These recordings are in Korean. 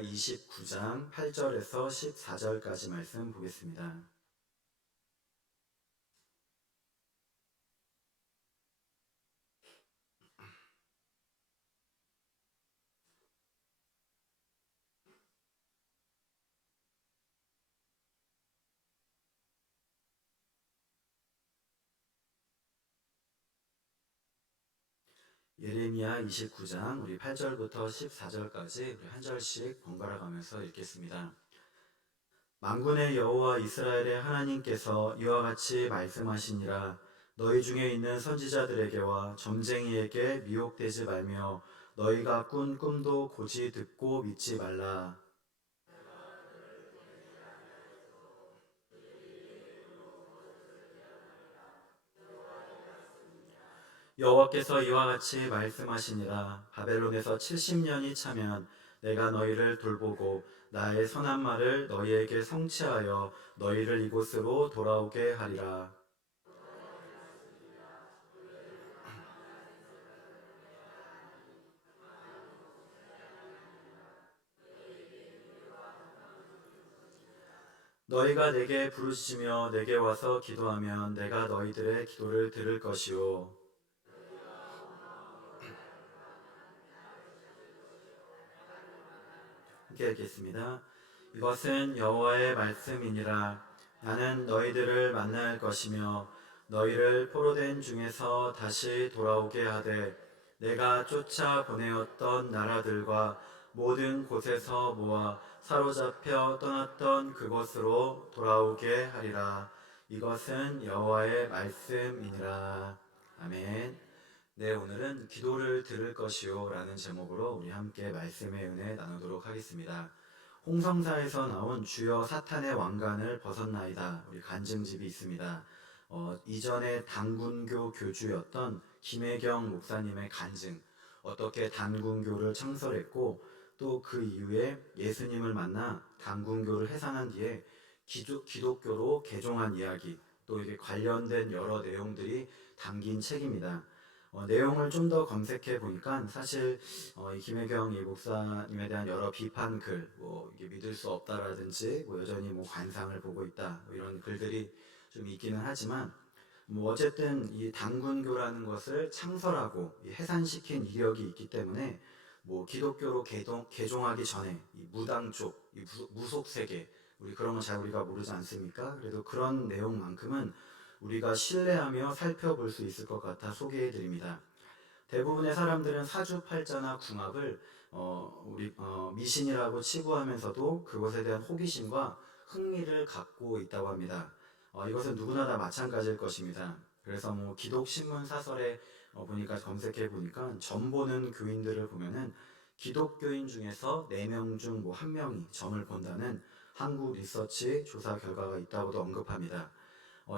예레미야 29장 8절에서 14절까지 말씀 보겠습니다. 예레미야 29장 우리 8절부터 14절까지 우리 한 절씩 번갈아 가면서 읽겠습니다. 만군의 여호와 이스라엘의 하나님께서 이와 같이 말씀하시니라. 너희 중에 있는 선지자들에게와 점쟁이에게 미혹되지 말며 너희가 꾼 꿈도 고지 듣고 믿지 말라. 여호와께서 이와 같이 말씀하시니라. 바벨론에서 70년이 차면 내가 너희를 돌보고 나의 선한 말을 너희에게 성취하여 너희를 이곳으로 돌아오게 하리라. 너희가 내게 부르짖으며 내게 와서 기도하면 내가 너희들의 기도를 들을 것이요. 함께 읽겠습니다. 이것은 여호와의 말씀이니라. 나는 너희들을 만날 것이며 너희를 포로된 중에서 다시 돌아오게 하되 내가 쫓아 보내었던 나라들과 모든 곳에서 모아 사로잡혀 떠났던 그곳으로 돌아오게 하리라. 이것은 여호와의 말씀이니라. 아멘. 네, 오늘은 기도를 들을 것이요 라는 제목으로 우리 함께 말씀의 은혜 나누도록 하겠습니다. 홍성사에서 나온 주여 사탄의 왕관을 벗었나이다. 우리 간증집이 있습니다. 이전에 단군교 교주였던 김혜경 목사님의 간증, 어떻게 단군교를 창설했고 또 그 이후에 예수님을 만나 단군교를 해산한 뒤에 기독교로 개종한 이야기, 또 이게 관련된 여러 내용들이 담긴 책입니다. 내용을 좀 더 검색해 보니까 사실 이 김혜경 이 목사님에 대한 여러 비판 글, 뭐 이게 믿을 수 없다라든지, 뭐 여전히 뭐 관상을 보고 있다, 뭐 이런 글들이 좀 있기는 하지만, 뭐 어쨌든 이 단군교라는 것을 창설하고 해산시킨 이력이 있기 때문에 뭐 기독교로 개종하기 전에 이 무당 쪽, 이 무속 세계, 우리 그런 거 잘 우리가 모르지 않습니까? 그래도 그런 내용만큼은 우리가 신뢰하며 살펴볼 수 있을 것 같아 소개해 드립니다. 대부분의 사람들은 사주팔자나 궁합을 우리 미신이라고 치부하면서도 그것에 대한 호기심과 흥미를 갖고 있다고 합니다. 이것은 누구나 다 마찬가지일 것입니다. 그래서 뭐 기독 신문 사설에 보니까 검색해 보니까 점 보는 교인들을 보면은 기독교인 중에서 4명 중 뭐 1명이 점을 본다는 한국 리서치 조사 결과가 있다고도 언급합니다.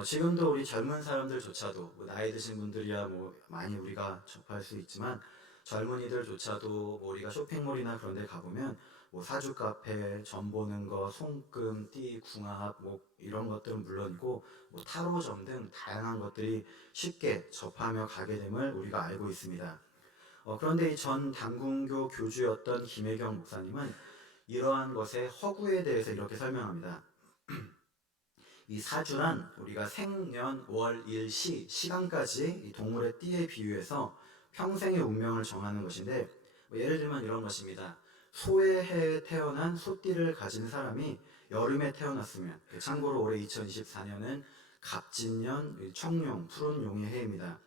지금도 우리 젊은 사람들조차도 뭐 나이 드신 분들이야 뭐 많이 우리가 접할 수 있지만 젊은이들조차도 뭐 우리가 쇼핑몰이나 그런 데 가보면 뭐 사주 카페, 점 보는 거, 손금, 띠, 궁합 뭐 이런 것들은 물론이고 뭐 타로점 등 다양한 것들이 쉽게 접하며 가게 됨을 우리가 알고 있습니다. 그런데 이 전 단군교 교주였던 김혜경 목사님은 이러한 것의 허구에 대해서 이렇게 설명합니다. 이 사주란 우리가 생년 월 일 시간까지 이 동물의 띠에 비유해서 평생의 운명을 정하는 것인데, 예를 들면 이런 것입니다. 소의 해에 태어난 소띠를 가진 사람이 여름에 태어났으면, 참고로 올해 2024년은 갑진년 청룡 푸른 용의 해입니다.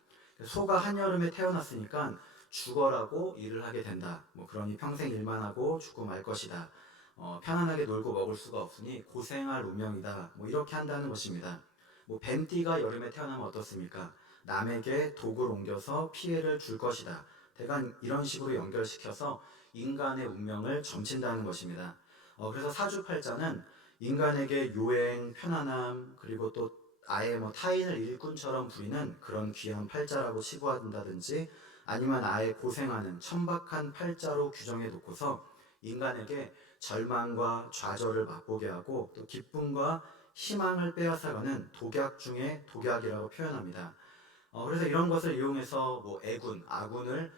소가 한여름에 태어났으니까 죽어라고 일을 하게 된다. 뭐 그러니 평생 일만 하고 죽고 말 것이다. 편안하게 놀고 먹을 수가 없으니 고생할 운명이다. 뭐 이렇게 한다는 것입니다. 뭐 뱀띠가 여름에 태어나면 어떻습니까? 남에게 독을 옮겨서 피해를 줄 것이다. 대강 이런 식으로 연결시켜서 인간의 운명을 점친다는 것입니다. 그래서 사주팔자는 인간에게 요행, 편안함, 그리고 또 아예 뭐 타인을 일꾼처럼 부리는 그런 귀한 팔자라고 치부한다든지, 아니면 아예 고생하는 천박한 팔자로 규정해 놓고서 인간에게 절망과 좌절을 맛보게 하고 또 기쁨과 희망을 빼앗아가는 독약 중에 독약이라고 표현합니다. 그래서 이런 것을 이용해서 뭐 애군, 아군을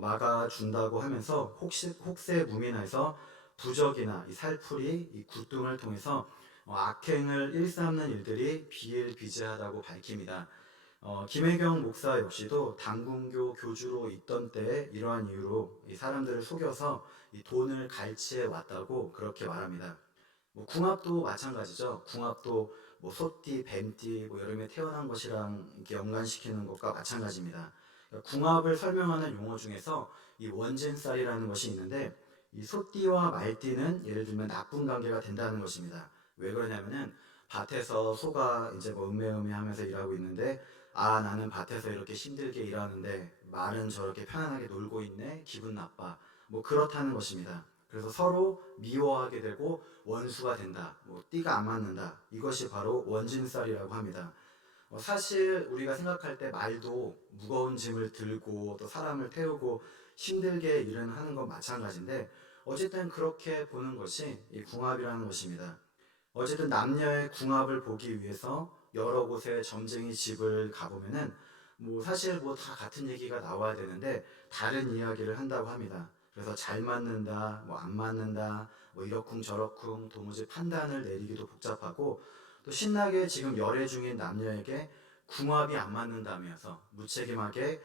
막아준다고 하면서 혹세 무민해서 부적이나 이 살풀이, 이 굿등을 통해서 악행을 일삼는 일들이 비일비재하다고 밝힙니다. 김혜경 목사 역시도 당군교 교주로 있던 때에 이러한 이유로 이 사람들을 속여서 이 돈을 갈취해 왔다고 그렇게 말합니다. 궁합도 마찬가지죠. 궁합도 소띠, 뱀띠, 여름에 태어난 것이랑 이렇게 연관시키는 것과 마찬가지입니다. 그러니까 궁합을 설명하는 용어 중에서 이 원진살이라는 것이 있는데, 이 소띠와 말띠는 예를 들면 나쁜 관계가 된다는 것입니다. 왜 그러냐면은 밭에서 소가 이제 음매음매하면서 일하고 있는데, 아, 나는 밭에서 이렇게 힘들게 일하는데 말은 저렇게 편안하게 놀고 있네, 기분 나빠, 그렇다는 것입니다. 그래서 서로 미워하게 되고 원수가 된다, 띠가 안 맞는다, 이것이 바로 원진살이라고 합니다. 사실 우리가 생각할 때 말도 무거운 짐을 들고 또 사람을 태우고 힘들게 일을 하는 건 마찬가지인데, 어쨌든 그렇게 보는 것이 이 궁합이라는 것입니다. 어쨌든 남녀의 궁합을 보기 위해서 여러 곳에 점쟁이 집을 가보면은 사실 다 같은 얘기가 나와야 되는데 다른 이야기를 한다고 합니다. 그래서 잘 맞는다, 안 맞는다, 이러쿵 저러쿵 도무지 판단을 내리기도 복잡하고, 또 신나게 지금 열애 중인 남녀에게 궁합이 안 맞는다면서 무책임하게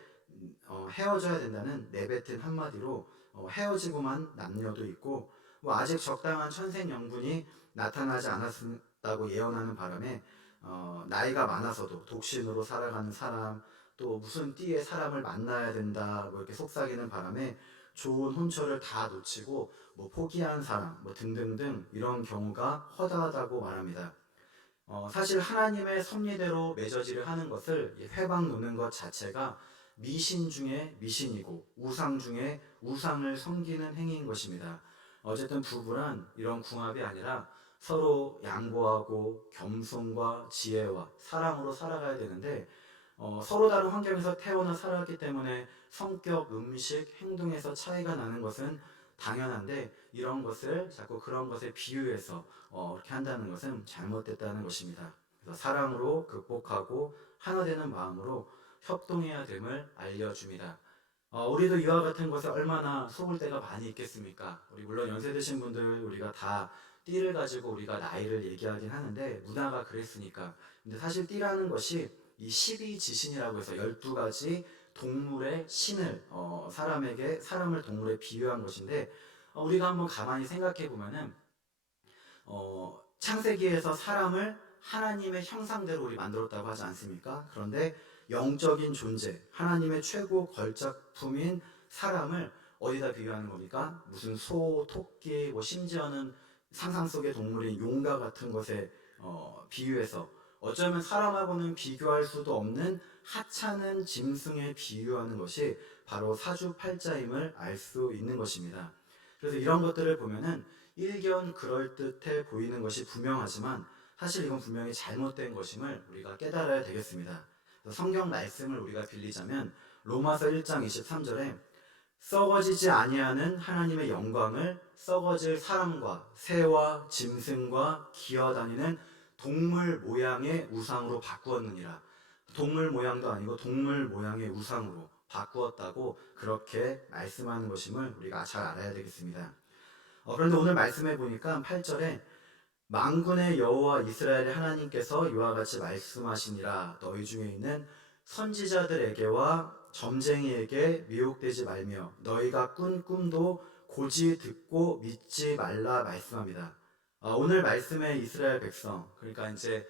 헤어져야 된다는 내뱉은 한마디로 헤어지고만 남녀도 있고, 아직 적당한 천생연분이 나타나지 않았다고 예언하는 바람에 나이가 많아서도 독신으로 살아가는 사람, 또 무슨 띠의 사람을 만나야 된다 이렇게 속삭이는 바람에 좋은 혼처를 다 놓치고 포기한 사람 등등등 이런 경우가 허다하다고 말합니다. 사실 하나님의 섭리대로 맺어지려 하는 것을 회방 놓는 것 자체가 미신 중에 미신이고 우상 중에 우상을 섬기는 행위인 것입니다. 어쨌든 부부란 이런 궁합이 아니라 서로 양보하고 겸손과 지혜와 사랑으로 살아가야 되는데, 서로 다른 환경에서 태어나 살았기 때문에 성격, 음식, 행동에서 차이가 나는 것은 당연한데, 이런 것을 자꾸 그런 것에 비유해서 이렇게 한다는 것은 잘못됐다는 것입니다. 그래서 사랑으로 극복하고 하나 되는 마음으로 협동해야 됨을 알려줍니다. 우리도 이와 같은 것에 얼마나 속을 때가 많이 있겠습니까? 우리 물론 연세 드신 분들 우리가 다 띠를 가지고 우리가 나이를 얘기하긴 하는데 문화가 그랬으니까. 근데 사실 띠라는 것이 이 12지신이라고 해서 12가지 동물의 신을 사람을 동물에 비유한 것인데, 우리가 한번 가만히 생각해 보면은 창세기에서 사람을 하나님의 형상대로 우리 만들었다고 하지 않습니까? 그런데 영적인 존재, 하나님의 최고 걸작품인 사람을 어디다 비유하는 겁니까? 무슨 소, 토끼, 심지어는 상상 속의 동물인 용과 같은 것에 비유해서 어쩌면 사람하고는 비교할 수도 없는 하찮은 짐승에 비유하는 것이 바로 사주팔자임을 알 수 있는 것입니다. 그래서 이런 것들을 보면은 일견 그럴듯해 보이는 것이 분명하지만 사실 이건 분명히 잘못된 것임을 우리가 깨달아야 되겠습니다. 성경 말씀을 우리가 빌리자면 로마서 1장 23절에 썩어지지 아니하는 하나님의 영광을 썩어질 사람과 새와 짐승과 기어다니는 동물 모양의 우상으로 바꾸었느니라. 동물 모양도 아니고 동물 모양의 우상으로 바꾸었다고 그렇게 말씀하는 것임을 우리가 잘 알아야 되겠습니다. 그런데 오늘 말씀해 보니까 8절에 만군의 여호와 이스라엘의 하나님께서 이와 같이 말씀하시니라. 너희 중에 있는 선지자들에게와 점쟁이에게 미혹되지 말며 너희가 꾼 꿈도 고지 듣고 믿지 말라 말씀합니다. 오늘 말씀의 이스라엘 백성, 그러니까 이제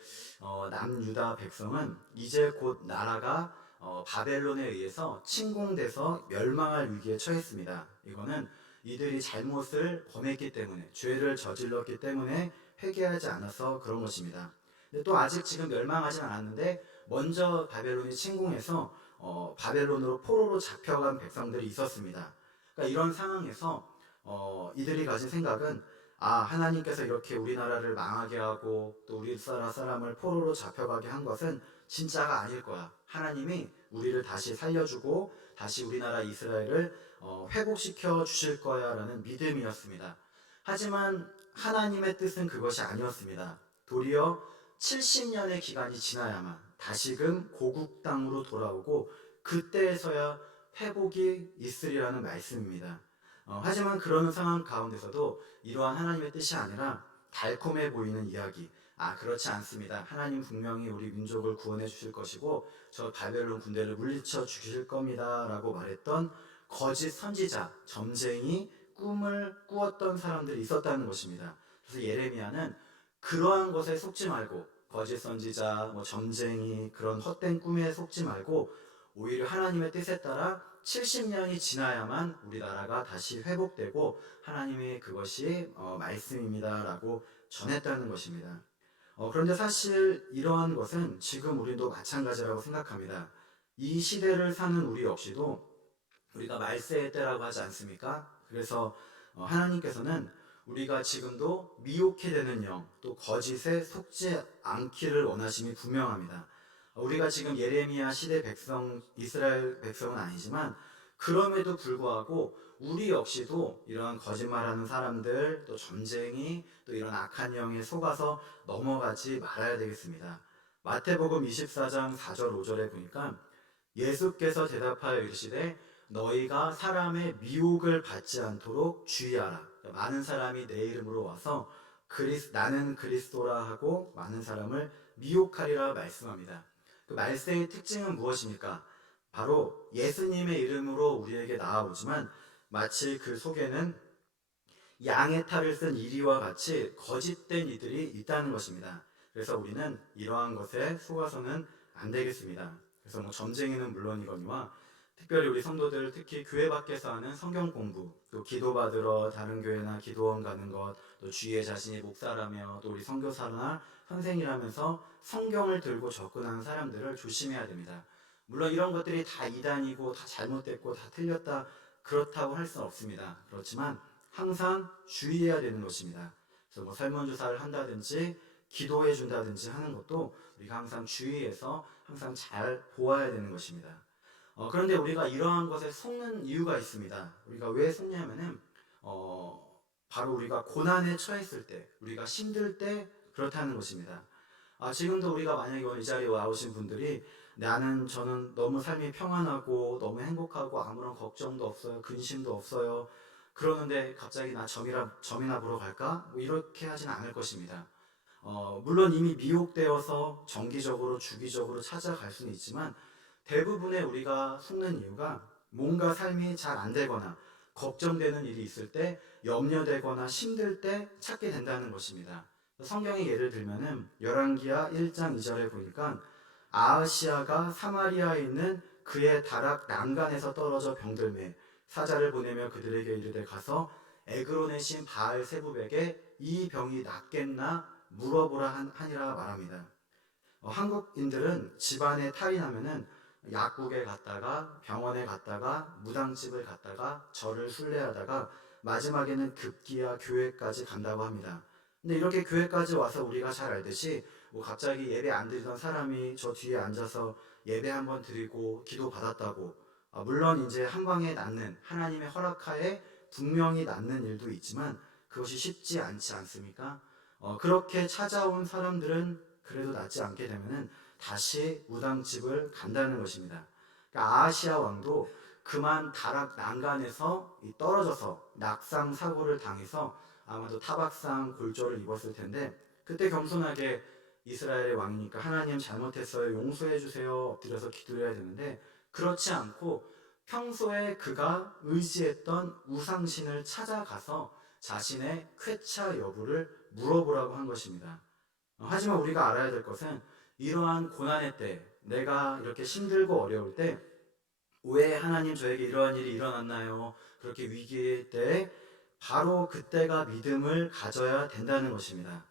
남유다 백성은 이제 곧 나라가 바벨론에 의해서 침공돼서 멸망할 위기에 처했습니다. 이거는 이들이 잘못을 범했기 때문에, 죄를 저질렀기 때문에 회개하지 않아서 그런 것입니다. 근데 또 아직 지금 멸망하진 않았는데 먼저 바벨론이 침공해서 바벨론으로 포로로 잡혀간 백성들이 있었습니다. 그러니까 이런 상황에서 이들이 가진 생각은, 하나님께서 이렇게 우리나라를 망하게 하고 또 우리나라 사람을 포로로 잡혀가게 한 것은 진짜가 아닐 거야. 하나님이 우리를 다시 살려주고 다시 우리나라 이스라엘을 회복시켜 주실 거야 라는 믿음이었습니다. 하지만 하나님의 뜻은 그것이 아니었습니다. 도리어 70년의 기간이 지나야만 다시금 고국 땅으로 돌아오고 그때에서야 회복이 있으리라는 말씀입니다. 하지만 그런 상황 가운데서도 이러한 하나님의 뜻이 아니라 달콤해 보이는 이야기, 그렇지 않습니다. 하나님 분명히 우리 민족을 구원해 주실 것이고 저 바벨론 군대를 물리쳐 주실 겁니다 라고 말했던 거짓 선지자, 점쟁이, 꿈을 꾸었던 사람들이 있었다는 것입니다. 그래서 예레미야는 그러한 것에 속지 말고, 거짓 선지자, 점쟁이, 그런 헛된 꿈에 속지 말고 오히려 하나님의 뜻에 따라 70년이 지나야만 우리나라가 다시 회복되고 하나님의 그것이 말씀입니다라고 전했다는 것입니다. 그런데 사실 이러한 것은 지금 우리도 마찬가지라고 생각합니다. 이 시대를 사는 우리 역시도 우리가 말세의 때라고 하지 않습니까? 그래서 하나님께서는 우리가 지금도 미혹해 되는 영, 또 거짓에 속지 않기를 원하심이 분명합니다. 우리가 지금 예레미야 시대 백성, 이스라엘 백성은 아니지만 그럼에도 불구하고 우리 역시도 이러한 거짓말하는 사람들, 또 점쟁이, 또 이런 악한 영에 속아서 넘어가지 말아야 되겠습니다. 마태복음 24장 4절 5절에 보니까 예수께서 대답하여 이르시되 너희가 사람의 미혹을 받지 않도록 주의하라. 많은 사람이 내 이름으로 와서 나는 그리스도라 하고 많은 사람을 미혹하리라 말씀합니다. 그 말세의 특징은 무엇입니까? 바로 예수님의 이름으로 우리에게 나아오지만 마치 그 속에는 양의 탈을 쓴 이리와 같이 거짓된 이들이 있다는 것입니다. 그래서 우리는 이러한 것에 속아서는 안 되겠습니다. 그래서 점쟁이는 물론이거니와 특별히 우리 성도들, 특히 교회 밖에서 하는 성경 공부, 또 기도받으러 다른 교회나 기도원 가는 것, 또 주위에 자신이 목사라며 또 우리 선교사나 선생이라면서 성경을 들고 접근하는 사람들을 조심해야 됩니다. 물론 이런 것들이 다 이단이고 다 잘못됐고 다 틀렸다 그렇다고 할 수는 없습니다. 그렇지만 항상 주의해야 되는 것입니다. 그래서 설문조사를 한다든지 기도해 준다든지 하는 것도 우리가 항상 주의해서 항상 잘 보아야 되는 것입니다. 그런데 우리가 이러한 것에 속는 이유가 있습니다. 우리가 왜 속냐면은 바로 우리가 고난에 처했을 때, 우리가 힘들 때 그렇다는 것입니다. 지금도 우리가 만약에 오늘 이 자리에 나오신 분들이 저는 너무 삶이 평안하고 너무 행복하고 아무런 걱정도 없어요, 근심도 없어요. 그러는데 갑자기 나 점이나 보러 갈까? 이렇게 하진 않을 것입니다. 물론 이미 미혹되어서 정기적으로 주기적으로 찾아갈 수는 있지만 대부분의 우리가 속는 이유가 뭔가 삶이 잘 안 되거나 걱정되는 일이 있을 때 염려되거나 힘들 때 찾게 된다는 것입니다. 성경의 예를 들면은 열왕기하 1장 2절에 보니까 아하시아가 사마리아에 있는 그의 다락 난간에서 떨어져 병들매 사자를 보내며 그들에게 이르되 가서 에그론의 신 바알 세부백에 이 병이 낫겠나 물어보라 하니라 말합니다. 한국인들은 집안에 탈이 나면은 약국에 갔다가 병원에 갔다가 무당집을 갔다가 절을 순례하다가 마지막에는 급기야 교회까지 간다고 합니다. 근데 이렇게 교회까지 와서 우리가 잘 알듯이 갑자기 예배 안 드리던 사람이 저 뒤에 앉아서 예배 한번 드리고 기도 받았다고 물론 이제 한 방에 낫는 하나님의 허락하에 분명히 낫는 일도 있지만 그것이 쉽지 않지 않습니까? 그렇게 찾아온 사람들은 그래도 낫지 않게 되면은 다시 무당집을 간다는 것입니다. 그러니까 아하시아 왕도 그만 다락 난간에서 떨어져서 낙상 사고를 당해서 아마도 타박상 골절을 입었을 텐데 그때 겸손하게 이스라엘의 왕이니까 하나님 잘못했어요, 용서해 주세요 엎드려서 기도해야 되는데 그렇지 않고 평소에 그가 의지했던 우상신을 찾아가서 자신의 쾌차 여부를 물어보라고 한 것입니다. 하지만 우리가 알아야 될 것은 이러한 고난의 때, 내가 이렇게 힘들고 어려울 때 왜 하나님 저에게 이러한 일이 일어났나요? 그렇게 위기의 때 바로 그때가 믿음을 가져야 된다는 것입니다.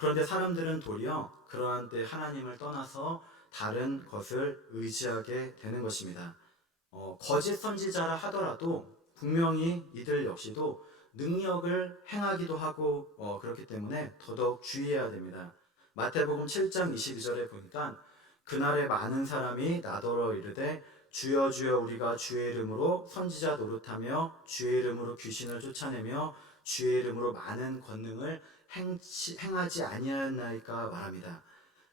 그런데 사람들은 도리어 그러한 때 하나님을 떠나서 다른 것을 의지하게 되는 것입니다. 거짓 선지자라 하더라도 분명히 이들 역시도 능력을 행하기도 하고 그렇기 때문에 더더욱 주의해야 됩니다. 마태복음 7장 22절에 보니까 그날에 많은 사람이 나더러 이르되 주여 주여 우리가 주의 이름으로 선지자 노릇하며 주의 이름으로 귀신을 쫓아내며 주의 이름으로 많은 권능을 행하지 아니하였나이까 말합니다.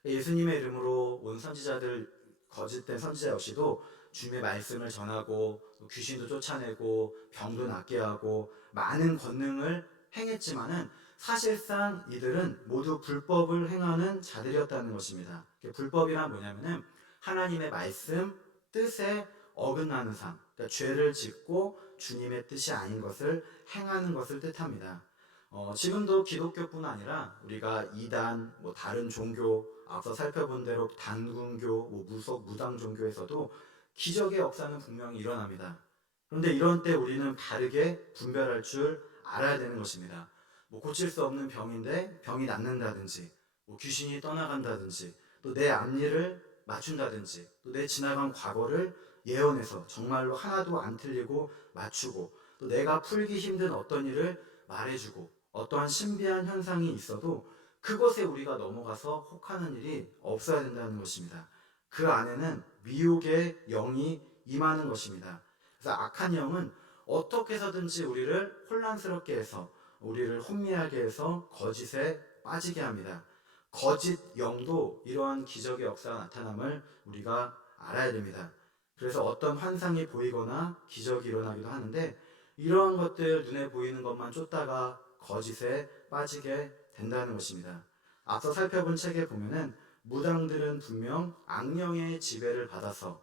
예수님의 이름으로 온 선지자들, 거짓된 선지자 역시도 주님의 말씀을 전하고 또 귀신도 쫓아내고 병도 낫게 하고 많은 권능을 행했지만은 사실상 이들은 모두 불법을 행하는 자들이었다는 것입니다. 불법이란 뭐냐면은 하나님의 말씀, 뜻에 어긋나는 삶, 그러니까 죄를 짓고 주님의 뜻이 아닌 것을 행하는 것을 뜻합니다. 지금도 기독교뿐 아니라 우리가 이단, 뭐 다른 종교, 앞서 살펴본 대로 단군교, 뭐 무속, 무당 종교에서도 기적의 역사는 분명히 일어납니다. 그런데 이런 때 우리는 바르게 분별할 줄 알아야 되는 것입니다. 뭐 고칠 수 없는 병인데 병이 낫는다든지, 뭐 귀신이 떠나간다든지, 또 내 앞일을 맞춘다든지, 또 내 지나간 과거를 예언해서 정말로 하나도 안 틀리고 맞추고, 또 내가 풀기 힘든 어떤 일을 말해주고, 어떠한 신비한 현상이 있어도 그것에 우리가 넘어가서 혹하는 일이 없어야 된다는 것입니다. 그 안에는 미혹의 영이 임하는 것입니다. 그래서 악한 영은 어떻게 해서든지 우리를 혼란스럽게 해서, 우리를 혼미하게 해서 거짓에 빠지게 합니다. 거짓 영도 이러한 기적의 역사가 나타남을 우리가 알아야 됩니다. 그래서 어떤 환상이 보이거나 기적이 일어나기도 하는데, 이러한 것들 눈에 보이는 것만 쫓다가 거짓에 빠지게 된다는 것입니다. 앞서 살펴본 책에 보면은 무당들은 분명 악령의 지배를 받아서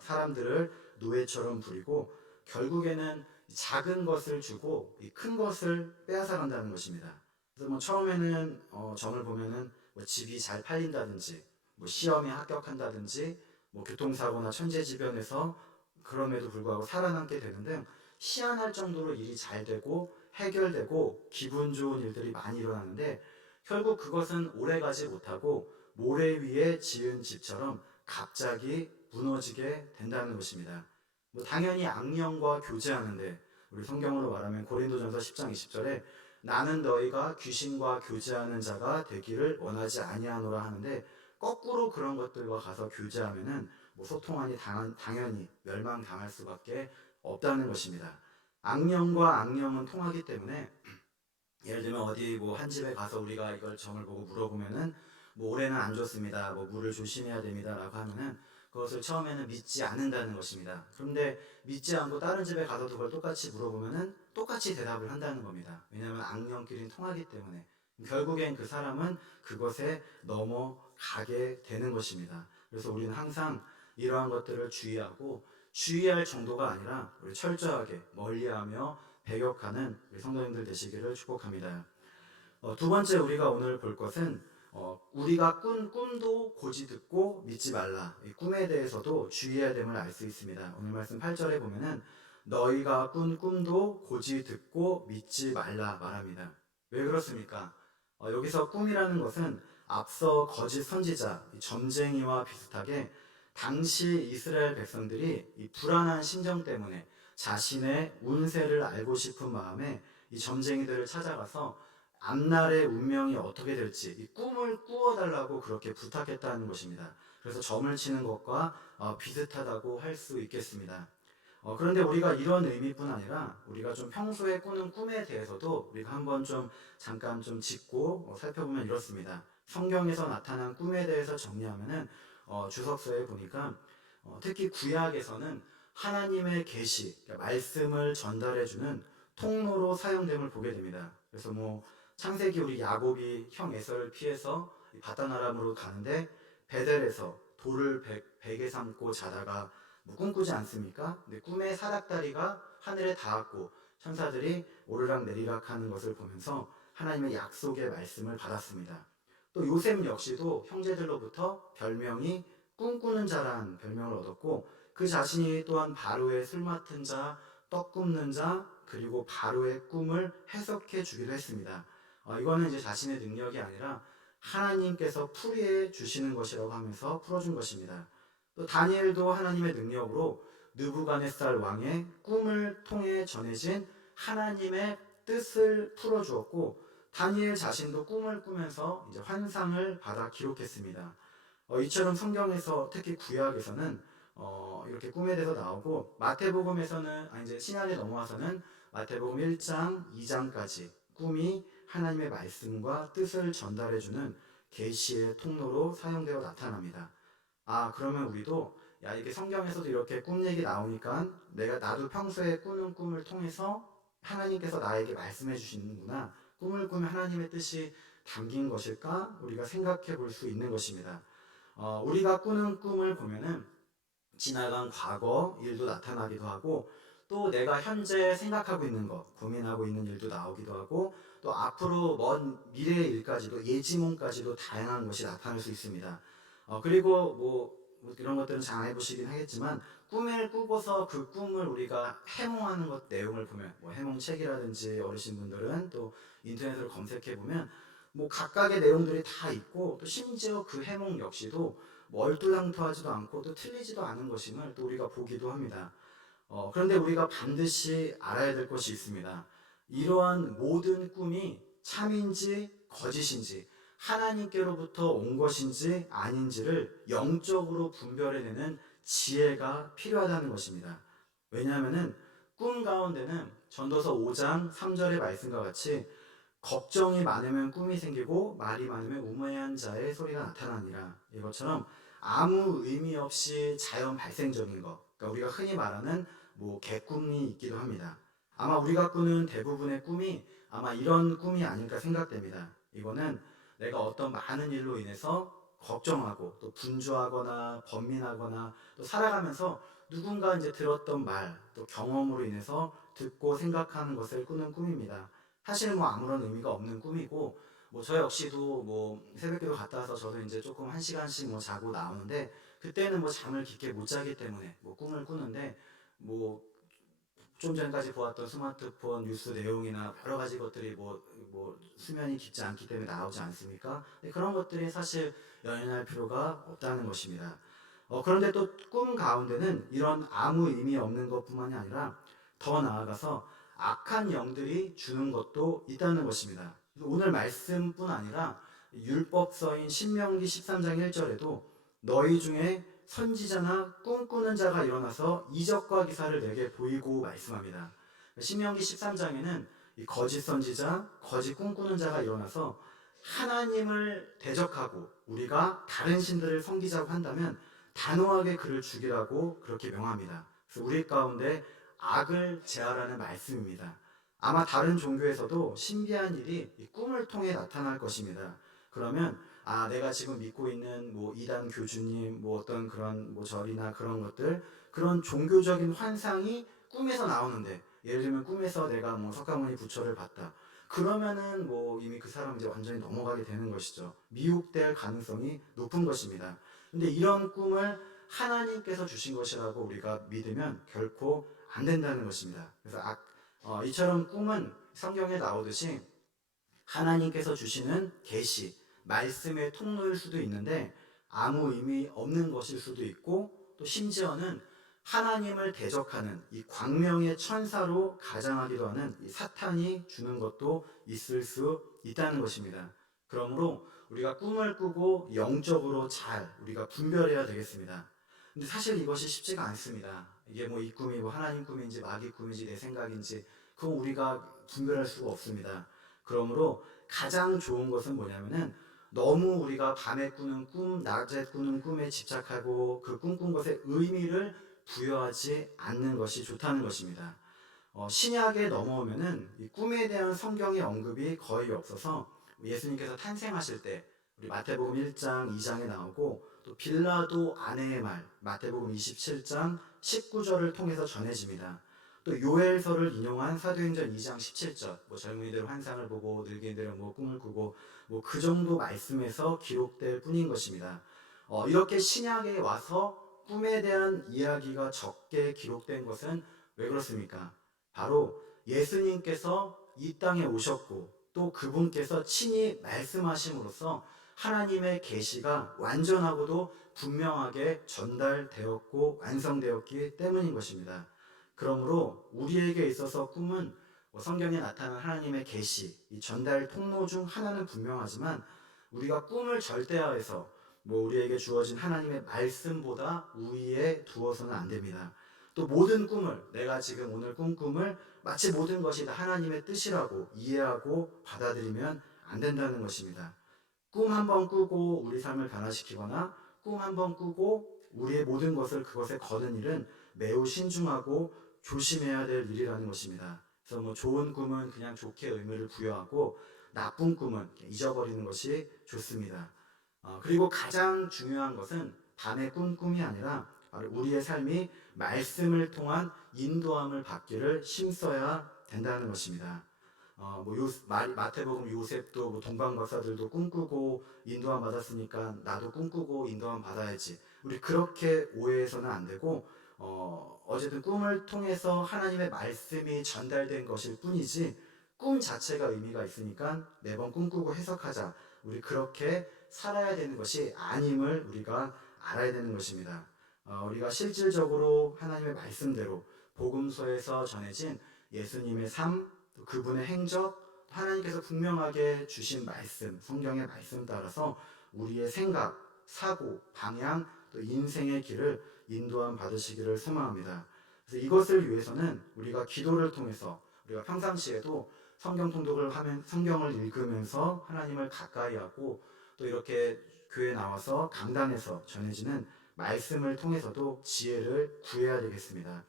사람들을 노예처럼 부리고 결국에는 작은 것을 주고 큰 것을 빼앗아간다는 것입니다. 그래서 뭐 처음에는 점을 보면은 뭐 집이 잘 팔린다든지, 뭐 시험에 합격한다든지, 뭐 교통사고나 천재지변에서 그럼에도 불구하고 살아남게 되는 등 희한할 정도로 일이 잘 되고 해결되고 기분 좋은 일들이 많이 일어나는데, 결국 그것은 오래가지 못하고 모래 위에 지은 집처럼 갑자기 무너지게 된다는 것입니다. 뭐 당연히 악령과 교제하는데, 우리 성경으로 말하면 고린도전서 10장 20절에 나는 너희가 귀신과 교제하는 자가 되기를 원하지 아니하노라 하는데, 거꾸로 그런 것들과 가서 교제하면은 뭐 소통하니 당연히 멸망당할 수밖에 없다는 것입니다. 악령과 악령은 통하기 때문에, 예를 들면 어디 뭐 한 집에 가서 우리가 이걸 점을 보고 물어보면은 뭐 올해는 안 좋습니다, 뭐 물을 조심해야 됩니다라고 하면은 그것을 처음에는 믿지 않는다는 것입니다. 그런데 믿지 않고 다른 집에 가서 그걸 똑같이 물어보면은 똑같이 대답을 한다는 겁니다. 왜냐하면 악령끼리는 통하기 때문에. 결국엔 그 사람은 그것에 넘어가게 되는 것입니다. 그래서 우리는 항상 이러한 것들을 주의하고, 주의할 정도가 아니라 우리 철저하게 멀리하며 배격하는 우리 성도님들 되시기를 축복합니다. 두 번째 우리가 오늘 볼 것은 우리가 꾼 꿈도 고지 듣고 믿지 말라. 이 꿈에 대해서도 주의해야 됨을 알 수 있습니다. 오늘 말씀 8절에 보면은 너희가 꾼 꿈도 고지 듣고 믿지 말라 말합니다. 왜 그렇습니까? 여기서 꿈이라는 것은 앞서 거짓 선지자, 점쟁이와 비슷하게 당시 이스라엘 백성들이 이 불안한 심정 때문에 자신의 운세를 알고 싶은 마음에 이 점쟁이들을 찾아가서 앞날의 운명이 어떻게 될지 이 꿈을 꾸어달라고 그렇게 부탁했다는 것입니다. 그래서 점을 치는 것과 비슷하다고 할 수 있겠습니다. 그런데 우리가 이런 의미뿐 아니라 우리가 좀 평소에 꾸는 꿈에 대해서도 우리가 한번 좀 잠깐 좀 짚고 살펴보면 이렇습니다. 성경에서 나타난 꿈에 대해서 정리하면은 주석서에 보니까 특히 구약에서는 하나님의 계시, 그러니까 말씀을 전달해주는 통로로 사용됨을 보게 됩니다. 그래서 뭐 창세기 우리 야곱이 형 에서를 피해서 바다나람으로 가는데 베델에서 돌을 베개 삼고 자다가 뭐 꿈꾸지 않습니까? 근데 꿈에 사닥다리가 하늘에 닿았고 천사들이 오르락 내리락 하는 것을 보면서 하나님의 약속의 말씀을 받았습니다. 또 요셉 역시도 형제들로부터 별명이 꿈꾸는 자란 별명을 얻었고, 그 자신이 또한 바로의 술 맡은 자, 떡 굽는 자, 그리고 바로의 꿈을 해석해 주기도 했습니다. 이거는 이제 자신의 능력이 아니라 하나님께서 풀이해 주시는 것이라고 하면서 풀어준 것입니다. 또 다니엘도 하나님의 능력으로 느부갓네살 왕의 꿈을 통해 전해진 하나님의 뜻을 풀어주었고, 다니엘 자신도 꿈을 꾸면서 이제 환상을 받아 기록했습니다. 이처럼 성경에서 특히 구약에서는 이렇게 꿈에 대해서 나오고, 마태복음에서는 이제 신약에 넘어와서는 마태복음 1장, 2장까지 꿈이 하나님의 말씀과 뜻을 전달해주는 계시의 통로로 사용되어 나타납니다. 그러면 우리도 야, 이게 성경에서도 이렇게 꿈 얘기 나오니까 나도 평소에 꾸는 꿈을 통해서 하나님께서 나에게 말씀해 주시는구나. 꿈을 꾸면 하나님의 뜻이 담긴 것일까? 우리가 생각해 볼 수 있는 것입니다. 우리가 꾸는 꿈을 보면은 지나간 과거 일도 나타나기도 하고, 또 내가 현재 생각하고 있는 것, 고민하고 있는 일도 나오기도 하고, 또 앞으로 먼 미래의 일까지도, 예지몽까지도 다양한 것이 나타날 수 있습니다. 그리고 뭐 이런 것들은 잘 안 해보시긴 하겠지만, 꿈을 꾸고서 그 꿈을 우리가 해몽하는 것 내용을 보면, 뭐 해몽책이라든지 어르신분들은 또 인터넷으로 검색해 보면 뭐 각각의 내용들이 다 있고, 또 심지어 그 해몽 역시도 멀뚱랑토하지도 않고 또 틀리지도 않은 것임을 또 우리가 보기도 합니다. 그런데 우리가 반드시 알아야 될 것이 있습니다. 이러한 모든 꿈이 참인지 거짓인지, 하나님께로부터 온 것인지 아닌지를 영적으로 분별해내는 지혜가 필요하다는 것입니다. 왜냐하면 꿈 가운데는 전도서 5장 3절의 말씀과 같이 걱정이 많으면 꿈이 생기고 말이 많으면 우매한 자의 소리가 나타나니라. 이것처럼 아무 의미 없이 자연 발생적인 것, 그러니까 우리가 흔히 말하는 뭐 개꿈이 있기도 합니다. 아마 우리가 꾸는 대부분의 꿈이 아마 이런 꿈이 아닐까 생각됩니다. 이거는 내가 어떤 많은 일로 인해서 걱정하고 또 분주하거나 번민하거나 또 살아가면서 누군가 이제 들었던 말, 또 경험으로 인해서 듣고 생각하는 것을 꾸는 꿈입니다. 사실 뭐 아무런 의미가 없는 꿈이고, 뭐 저 역시도 뭐 새벽기도 갔다 와서 저도 이제 조금 1시간씩 뭐 자고 나오는데, 그때는 뭐 잠을 깊게 못 자기 때문에 뭐 꿈을 꾸는데, 뭐 좀 전까지 보았던 스마트폰 뉴스 내용이나 여러 가지 것들이 뭐 수면이 깊지 않기 때문에 나오지 않습니까? 그런 것들이 사실 연연할 필요가 없다는 것입니다. 그런데 또 꿈 가운데는 이런 아무 의미 없는 것뿐만이 아니라 더 나아가서 악한 영들이 주는 것도 있다는 것입니다. 오늘 말씀뿐 아니라 율법서인 신명기 13장 1절에도 너희 중에 선지자나 꿈꾸는 자가 일어나서 이적과 기사를 내게 보이고 말씀합니다. 신명기 13장에는 거짓 선지자, 거짓 꿈꾸는 자가 일어나서 하나님을 대적하고 우리가 다른 신들을 섬기자고 한다면 단호하게 그를 죽이라고 그렇게 명합니다. 그래서 우리 가운데 악을 제하라는 말씀입니다. 아마 다른 종교에서도 신비한 일이 이 꿈을 통해 나타날 것입니다. 그러면 내가 지금 믿고 있는 뭐 이단 교주님, 뭐 어떤 그런 뭐 절이나 그런 것들, 그런 종교적인 환상이 꿈에서 나오는데, 예를 들면 꿈에서 내가 뭐 석가모니 부처를 봤다. 그러면은 뭐 이미 그 사람 이제 완전히 넘어가게 되는 것이죠. 미혹될 가능성이 높은 것입니다. 근데 이런 꿈을 하나님께서 주신 것이라고 우리가 믿으면 결코 안 된다는 것입니다. 그래서 이처럼 꿈은 성경에 나오듯이 하나님께서 주시는 계시, 말씀의 통로일 수도 있는데 아무 의미 없는 것일 수도 있고, 또 심지어는 하나님을 대적하는 이 광명의 천사로 가장하기도 하는 이 사탄이 주는 것도 있을 수 있다는 것입니다. 그러므로 우리가 꿈을 꾸고 영적으로 잘 우리가 분별해야 되겠습니다. 근데 사실 이것이 쉽지가 않습니다. 이게 뭐 이 꿈이 뭐 하나님 꿈인지 마귀 꿈인지 내 생각인지 그건 우리가 분별할 수가 없습니다. 그러므로 가장 좋은 것은 뭐냐면은 너무 우리가 밤에 꾸는 꿈, 낮에 꾸는 꿈에 집착하고 그 꿈꾼 것에 의미를 부여하지 않는 것이 좋다는 것입니다. 신약에 넘어오면은 이 꿈에 대한 성경의 언급이 거의 없어서 예수님께서 탄생하실 때 우리 마태복음 1장, 2장에 나오고, 또 빌라도 아내의 말 마태복음 27장 19절을 통해서 전해집니다. 또 요엘서를 인용한 사도행전 2장 17절, 뭐 젊은이들은 환상을 보고 늙은이들은 뭐 꿈을 꾸고 뭐 그 정도 말씀에서 기록될 뿐인 것입니다. 이렇게 신약에 와서 꿈에 대한 이야기가 적게 기록된 것은 왜 그렇습니까? 바로 예수님께서 이 땅에 오셨고 또 그분께서 친히 말씀하심으로써 하나님의 계시가 완전하고도 분명하게 전달되었고 완성되었기 때문인 것입니다. 그러므로 우리에게 있어서 꿈은 성경에 나타난 하나님의 계시, 이 전달 통로 중 하나는 분명하지만 우리가 꿈을 절대화해서 우리에게 주어진 하나님의 말씀보다 우위에 두어서는 안 됩니다. 또 모든 꿈을, 내가 지금 오늘 꾼 꿈을 마치 모든 것이 다 하나님의 뜻이라고 이해하고 받아들이면 안 된다는 것입니다. 꿈 한 번 꾸고 우리 삶을 변화시키거나 꿈 한 번 꾸고 우리의 모든 것을 그것에 거는 일은 매우 신중하고 조심해야 될 일이라는 것입니다. 그래서 뭐 좋은 꿈은 그냥 좋게 의미를 부여하고 나쁜 꿈은 잊어버리는 것이 좋습니다. 그리고 가장 중요한 것은 밤의 꿈이 아니라 바로 우리의 삶이 말씀을 통한 인도함을 받기를 힘써야 된다는 것입니다. 마태복음 요셉도 뭐 동방박사들도 꿈꾸고 인도함 받았으니까 나도 꿈꾸고 인도함 받아야지. 우리 그렇게 오해해서는 안 되고 어쨌든 꿈을 통해서 하나님의 말씀이 전달된 것일 뿐이지 꿈 자체가 의미가 있으니까 매번 꿈꾸고 해석하자. 우리 그렇게 살아야 되는 것이 아님을 우리가 알아야 되는 것입니다. 우리가 실질적으로 하나님의 말씀대로 복음서에서 전해진 예수님의 삶, 또 그분의 행적, 하나님께서 분명하게 주신 말씀, 성경의 말씀 따라서 우리의 생각, 사고, 방향, 또 인생의 길을 인도함 받으시기를 소망합니다. 그래서 이것을 위해서는 우리가 기도를 통해서 우리가 평상시에도 성경 통독을 하면 성경을 읽으면서 하나님을 가까이 하고 또 이렇게 교회 나와서 강단에서 전해지는 말씀을 통해서도 지혜를 구해야 되겠습니다.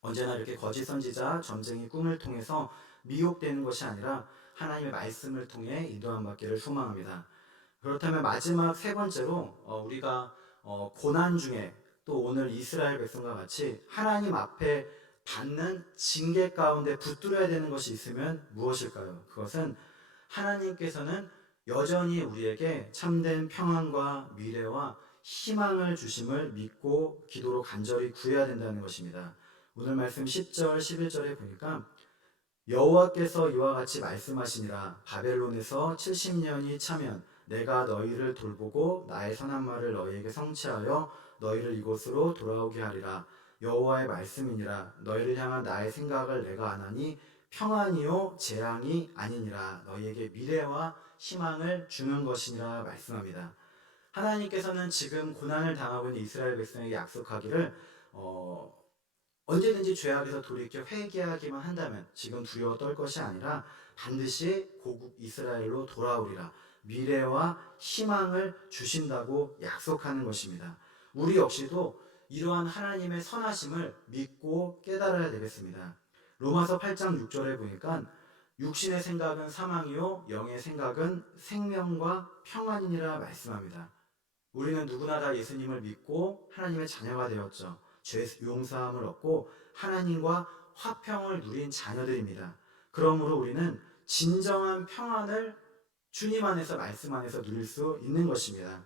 언제나 이렇게 거짓 선지자, 점쟁이 꿈을 통해서 미혹되는 것이 아니라 하나님의 말씀을 통해 인도함 받기를 소망합니다. 그렇다면 마지막 세 번째로 우리가 고난 중에 또 오늘 이스라엘 백성과 같이 하나님 앞에 받는 징계 가운데 붙들어야 되는 것이 있으면 무엇일까요? 그것은 하나님께서는 여전히 우리에게 참된 평안과 미래와 희망을 주심을 믿고 기도로 간절히 구해야 된다는 것입니다. 오늘 말씀 10절, 11절에 보니까 여호와께서 이와 같이 말씀하시니라 바벨론에서 70년이 차면 내가 너희를 돌보고 나의 선한 말을 너희에게 성취하여 너희를 이곳으로 돌아오게 하리라. 여호와의 말씀이니라. 너희를 향한 나의 생각을 내가 아나니 평안이요 재앙이 아니니라. 너희에게 미래와 희망을 주는 것이니라 말씀합니다. 하나님께서는 지금 고난을 당하고 있는 이스라엘 백성에게 약속하기를 언제든지 죄악에서 돌이켜 회개하기만 한다면 지금 두려워 떨 것이 아니라 반드시 고국 이스라엘로 돌아오리라. 미래와 희망을 주신다고 약속하는 것입니다. 우리 역시도 이러한 하나님의 선하심을 믿고 깨달아야 되겠습니다. 로마서 8장 6절에 보니까 육신의 생각은 사망이요 영의 생각은 생명과 평안이니라 말씀합니다. 우리는 누구나 다 예수님을 믿고 하나님의 자녀가 되었죠. 죄 용서함을 얻고 하나님과 화평을 누린 자녀들입니다. 그러므로 우리는 진정한 평안을 주님 안에서 말씀 안에서 누릴 수 있는 것입니다.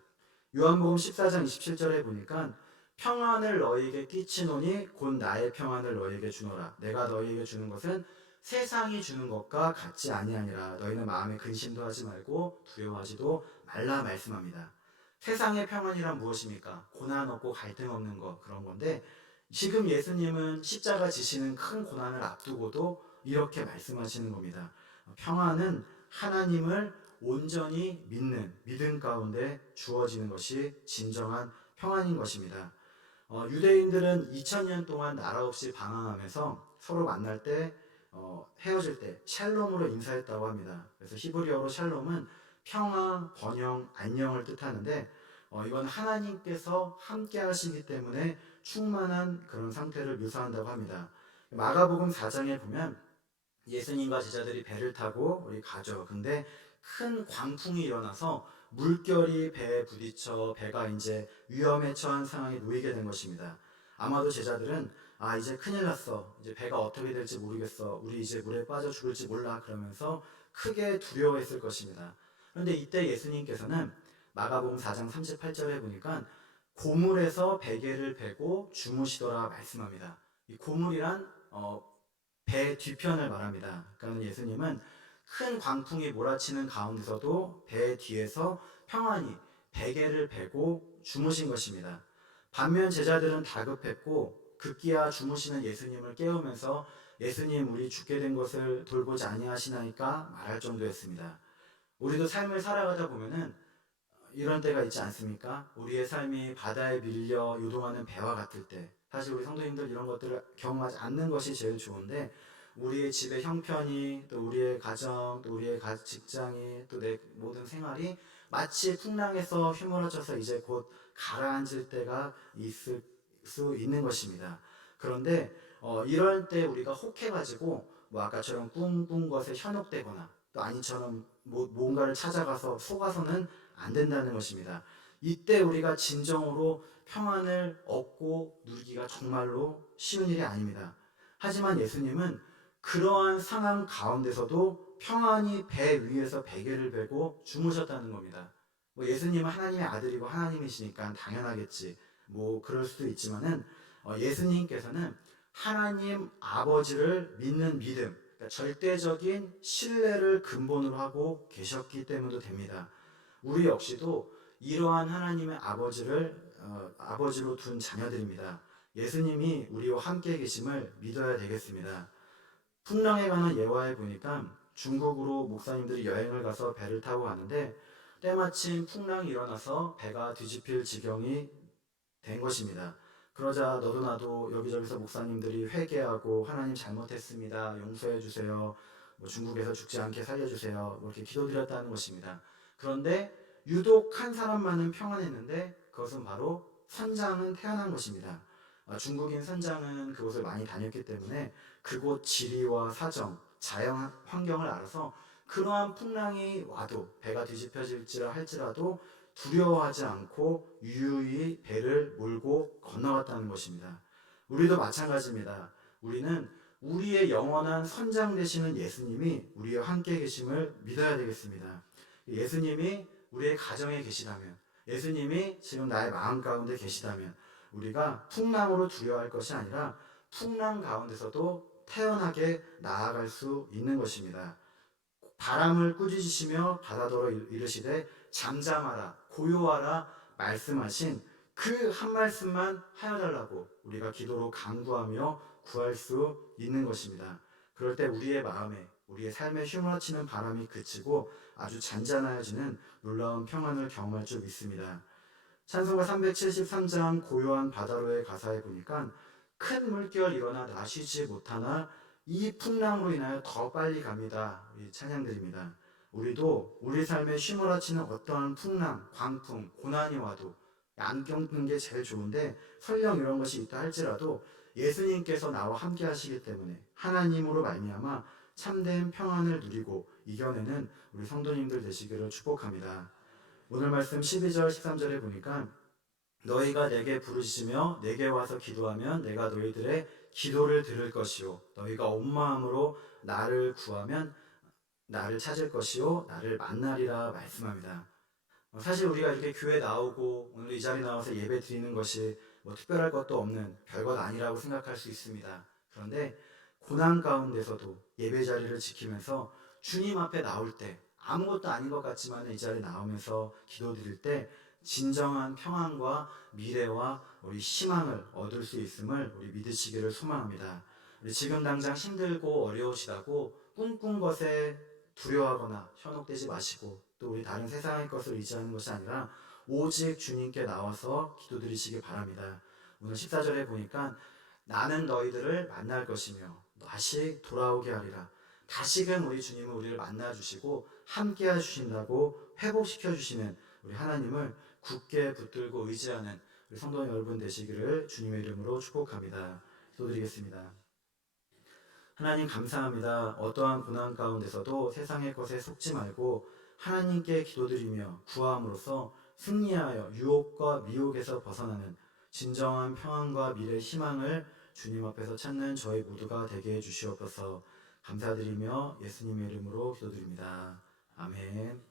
요한복음 14장 27절에 보니까 평안을 너희에게 끼치노니 곧 나의 평안을 너희에게 주노라. 내가 너희에게 주는 것은 세상이 주는 것과 같지 아니하니라. 너희는 마음에 근심도 하지 말고 두려워하지도 말라 말씀합니다. 세상의 평안이란 무엇입니까? 고난 없고 갈등 없는 것, 그런 건데 지금 예수님은 십자가 지시는 큰 고난을 앞두고도 이렇게 말씀하시는 겁니다. 평안은 하나님을 온전히 믿는 믿음 가운데 주어지는 것이 진정한 평안인 것입니다. 유대인들은 2000년 동안 나라 없이 방황하면서 서로 만날 때 헤어질 때 샬롬으로 인사했다고 합니다. 그래서 히브리어로 샬롬은 평화, 번영, 안녕을 뜻하는데 이건 하나님께서 함께 하시기 때문에 충만한 그런 상태를 묘사한다고 합니다. 마가복음 4장에 보면 예수님과 제자들이 배를 타고 우리 가죠. 근데 큰 광풍이 일어나서 물결이 배에 부딪혀 배가 이제 위험에 처한 상황에 놓이게 된 것입니다. 아마도 제자들은 이제 큰일 났어. 이제 배가 어떻게 될지 모르겠어. 우리 이제 물에 빠져 죽을지 몰라. 그러면서 크게 두려워했을 것입니다. 그런데 이때 예수님께서는 마가복음 4장 38절에 보니까 고물에서 베개를 베고 주무시더라 말씀합니다. 이 고물이란 배 뒤편을 말합니다. 그러니까 예수님은 큰 광풍이 몰아치는 가운데서도 배 뒤에서 평안히 베개를 베고 주무신 것입니다. 반면 제자들은 다급했고 급기야 주무시는 예수님을 깨우면서 예수님 우리 죽게 된 것을 돌보지 아니하시나이까 말할 정도였습니다. 우리도 삶을 살아가다 보면은 이런 때가 있지 않습니까? 우리의 삶이 바다에 밀려 요동하는 배와 같을 때 사실 우리 성도님들 이런 것들을 경험하지 않는 것이 제일 좋은데 우리의 집의 형편이, 또 우리의 가정, 또 우리의 직장이, 또 내 모든 생활이 마치 풍랑에서 휘몰아쳐서 이제 곧 가라앉을 때가 있을 수 있는 것입니다. 그런데 이럴 때 우리가 혹해가지고 뭐 아까처럼 꿈꾼 것에 현혹되거나 또 아니처럼 뭔가를 찾아가서 속아서는 안 된다는 것입니다. 이때 우리가 진정으로 평안을 얻고 누리기가 정말로 쉬운 일이 아닙니다. 하지만 예수님은 그러한 상황 가운데서도 평안히 배 위에서 베개를 베고 주무셨다는 겁니다. 뭐 예수님은 하나님의 아들이고 하나님이시니까 당연하겠지. 뭐 그럴 수도 있지만은 예수님께서는 하나님 아버지를 믿는 믿음, 그러니까 절대적인 신뢰를 근본으로 하고 계셨기 때문도 됩니다. 우리 역시도 이러한 하나님의 아버지를 아버지로 둔 자녀들입니다. 예수님이 우리와 함께 계심을 믿어야 되겠습니다. 풍랑에 관한 예화에 보니까 중국으로 목사님들이 여행을 가서 배를 타고 가는데 때마침 풍랑이 일어나서 배가 뒤집힐 지경이 된 것입니다. 그러자 너도 나도 여기저기서 목사님들이 회개하고 하나님 잘못했습니다. 용서해 주세요. 뭐 중국에서 죽지 않게 살려주세요. 이렇게 기도드렸다는 것입니다. 그런데 유독 한 사람만은 평안했는데 그것은 바로 선장은 태어난 것입니다. 중국인 선장은 그곳을 많이 다녔기 때문에 그곳 지리와 사정, 자연 환경을 알아서 그러한 풍랑이 와도 배가 뒤집혀질지라 할지라도 두려워하지 않고 유유히 배를 몰고 건너갔다는 것입니다. 우리도 마찬가지입니다. 우리는 우리의 영원한 선장 되시는 예수님이 우리와 함께 계심을 믿어야 되겠습니다. 예수님이 우리의 가정에 계시다면, 예수님이 지금 나의 마음 가운데 계시다면 우리가 풍랑으로 두려워할 것이 아니라 풍랑 가운데서도 태연하게 나아갈 수 있는 것입니다. 바람을 꾸짖으시며 바다더러 이르시되 잠잠하라 고요하라 말씀하신 그 한 말씀만 하여달라고 우리가 기도로 간구하며 구할 수 있는 것입니다. 그럴 때 우리의 마음에 우리의 삶에 휘몰아치는 바람이 그치고 아주 잔잔해지는 놀라운 평안을 경험할 줄 믿습니다. 찬송가 373장 고요한 바다로의 가사에 보니까 큰 물결 일어나 나 쉬지 못하나 이 풍랑으로 인하여 더 빨리 갑니다. 우리 찬양드립니다. 우리도 우리 삶에 휘몰아치는 어떠한 풍랑, 광풍, 고난이 와도 안 겪는 게 제일 좋은데 설령 이런 것이 있다 할지라도 예수님께서 나와 함께 하시기 때문에 하나님으로 말미암아 참된 평안을 누리고 이겨내는 우리 성도님들 되시기를 축복합니다. 오늘 말씀 12절 13절에 보니까 너희가 내게 부르짖으며 내게 와서 기도하면 내가 너희들의 기도를 들을 것이요 너희가 온 마음으로 나를 구하면 나를 찾을 것이요 나를 만나리라 말씀합니다. 사실 우리가 이렇게 교회 나오고 오늘 이 자리 나와서 예배 드리는 것이 뭐 특별할 것도 없는 별것 아니라고 생각할 수 있습니다. 그런데 고난 가운데서도 예배 자리를 지키면서 주님 앞에 나올 때 아무것도 아닌 것 같지만 이 자리에 나오면서 기도드릴 때 진정한 평안과 미래와 우리 희망을 얻을 수 있음을 우리 믿으시기를 소망합니다. 우리 지금 당장 힘들고 어려우시다고 꿈꾼 것에 두려워하거나 현혹되지 마시고 또 우리 다른 세상의 것을 의지하는 것이 아니라 오직 주님께 나와서 기도드리시기 바랍니다. 오늘 14절에 보니까 나는 너희들을 만날 것이며 다시 돌아오게 하리라. 다시금 우리 주님은 우리를 만나주시고 함께 해주신다고 회복시켜 주시는 우리 하나님을 굳게 붙들고 의지하는 우리 성도 여러분 되시기를 주님의 이름으로 축복합니다. 기도드리겠습니다. 하나님 감사합니다. 어떠한 고난 가운데서도 세상의 것에 속지 말고 하나님께 기도드리며 구함으로써 승리하여 유혹과 미혹에서 벗어나는 진정한 평안과 미래 희망을 주님 앞에서 찾는 저희 모두가 되게 해주시옵소서. 감사드리며 예수님의 이름으로 기도드립니다. 아멘.